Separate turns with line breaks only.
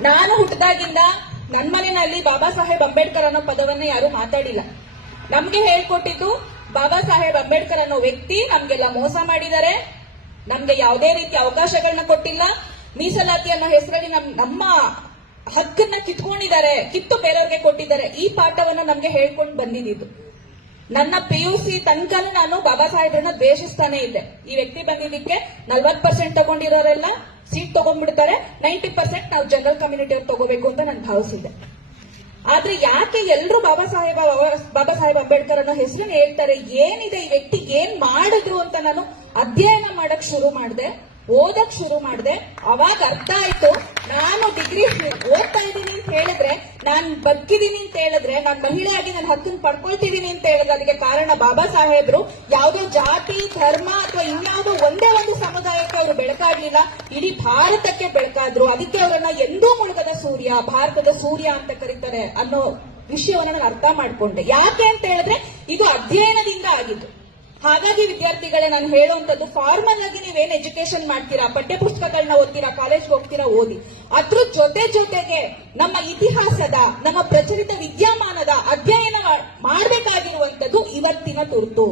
ನಾನು ಹುಟ್ಟಿದಾಗಿಂದ ನನ್ನ ಮನೆಯಲ್ಲಿ ಬಾಬಾ ಸಾಹೇಬ್ ಅಂಬೇಡ್ಕರ್ ಅನ್ನೋ ಪದವನ್ನ ಯಾರು ಮಾತಾಡಿಲ್ಲ. ನಮ್ಗೆ ಹೇಳ್ಕೊಟ್ಟಿದ್ದು ಬಾಬಾ ಸಾಹೇಬ್ ಅಂಬೇಡ್ಕರ್ ಅನ್ನೋ ವ್ಯಕ್ತಿ ನಮ್ಗೆಲ್ಲ ಮೋಸ ಮಾಡಿದ್ದಾರೆ. ನಮ್ಗೆ ಯಾವುದೇ ರೀತಿ ಅವಕಾಶಗಳನ್ನ ಕೊಟ್ಟಿಲ್ಲ. ಮೀಸಲಾತಿ ಅನ್ನೋ ಹೆಸರಲ್ಲಿ ನಮ್, ನಮ್ಮ ಹಕ್ಕನ್ನ ಕಿತ್ಕೊಂಡಿದ್ದಾರೆ, ಕಿತ್ತು ಬೇರೆಯವ್ರಿಗೆ ಕೊಟ್ಟಿದ್ದಾರೆ. ಈ ಪಾಠವನ್ನ ನಮ್ಗೆ ಹೇಳ್ಕೊಂಡು ಬಂದಿದ್ದು ನನ್ನ ಪಿ ಯು ಸಿ ತನಕನೂ ನಾನು ಬಾಬಾ ಸಾಹೇಬ್ರನ್ನ ದ್ವೇಷಿಸ್ತಾನೆ ಇದ್ದೆ. ಈ ವ್ಯಕ್ತಿ ಬಂದಿದ್ದಕ್ಕೆ ನಲ್ವತ್ ಪರ್ಸೆಂಟ್ ತಗೊಂಡಿರೋರೆಲ್ಲ ಸೀಟ್ ತಗೊಂಡ್ಬಿಡ್ತಾರೆ. ನೈಂಟಿ ಪರ್ಸೆಂಟ್ ನಾವು ಜನರಲ್ ಕಮ್ಯುನಿಟಿ ಅವ್ರು ತಗೋಬೇಕು ಅಂತ ನಾನು ಭಾವಿಸಿದೆ ಆದ್ರೆ ಯಾಕೆ ಎಲ್ಲರೂ ಬಾಬಾ ಸಾಹೇಬ, ಬಾಬಾ ಸಾಹೇಬ್ ಅಂಬೇಡ್ಕರ್ ಅನ್ನೋ ಹೆಸರನ್ನ ಹೇಳ್ತಾರೆ? ಏನಿದೆ ಈ ವ್ಯಕ್ತಿ, ಏನ್ ಮಾಡಿದ್ರು ಅಂತ ನಾನು ಅಧ್ಯಯನ ಮಾಡಕ್ ಶುರು ಮಾಡಿದೆ, ಓದಕ್ ಶುರು ಮಾಡಿದೆ. ಅವಾಗ ಅರ್ಥ ಆಯ್ತು. ನಾನು ಡಿಗ್ರಿ ಓದ್ತಾ ಇದ್ದೀನಿ ನಾನ್ ಬದುಕಿದೀನಿ ಅಂತ ಹೇಳಿದ್ರೆ, ನಾನ್ ಮಹಿಳೆಯಾಗಿ ನಾನು ಹಕ್ಕನ್ನು ಪಡ್ಕೊಳ್ತಿದೀನಿ ಅಂತ ಹೇಳಿದ್ರೆ ಅದಕ್ಕೆ ಕಾರಣ ಬಾಬಾ ಸಾಹೇಬ್ರು. ಯಾವುದೋ ಜಾತಿ, ಧರ್ಮ ಅಥವಾ ಇನ್ಯಾವುದೋ ಒಂದೇ ಒಂದು ಸಮುದಾಯಕ್ಕೆ ಅವರು ಬೆಳಕಾಗ್ಲಿಲ್ಲ. ಇಡೀ ಭಾರತಕ್ಕೆ ಬೆಳಕಾದ್ರು. ಅದಕ್ಕೆ ಅವರನ್ನ ಎಂದೂ ಮುಳುಗದ ಸೂರ್ಯ, ಭಾರತದ ಸೂರ್ಯ ಅಂತ ಕರೀತಾರೆ ಅನ್ನೋ ವಿಷಯವನ್ನ ನಾನು ಅರ್ಥ ಮಾಡ್ಕೊಂಡೆ. ಯಾಕೆ ಅಂತ ಹೇಳಿದ್ರೆ, ಇದು ಅಧ್ಯಯನದಿಂದ ಆಗಿದ್ದು. ಹಾಗಾಗಿ ವಿದ್ಯಾರ್ಥಿಗಳೇ, ನಾನು ಹೇಳುವಂತದ್ದು ಫಾರ್ಮಲ್ ಆಗಿ ನೀವೇನ್ ಎಜುಕೇಶನ್ ಮಾಡ್ತೀರಾ ಪಠ್ಯ ಪುಸ್ತಕಗಳನ್ನ ಓದ್ತೀರಾ ಕಾಲೇಜ್ಗೆ ಹೋಗ್ತೀರಾ, ಓದಿ. ಅದ್ರ ಜೊತೆ ಜೊತೆಗೆ ನಮ್ಮ ಇತಿಹಾಸದ, ನಮ್ಮ ಪ್ರಚಲಿತ ವಿದ್ಯಮಾನದ ಅಧ್ಯಯನ ಮಾಡಬೇಕಾಗಿರುವಂತದ್ದು ಇವತ್ತಿನ ತುರ್ತು.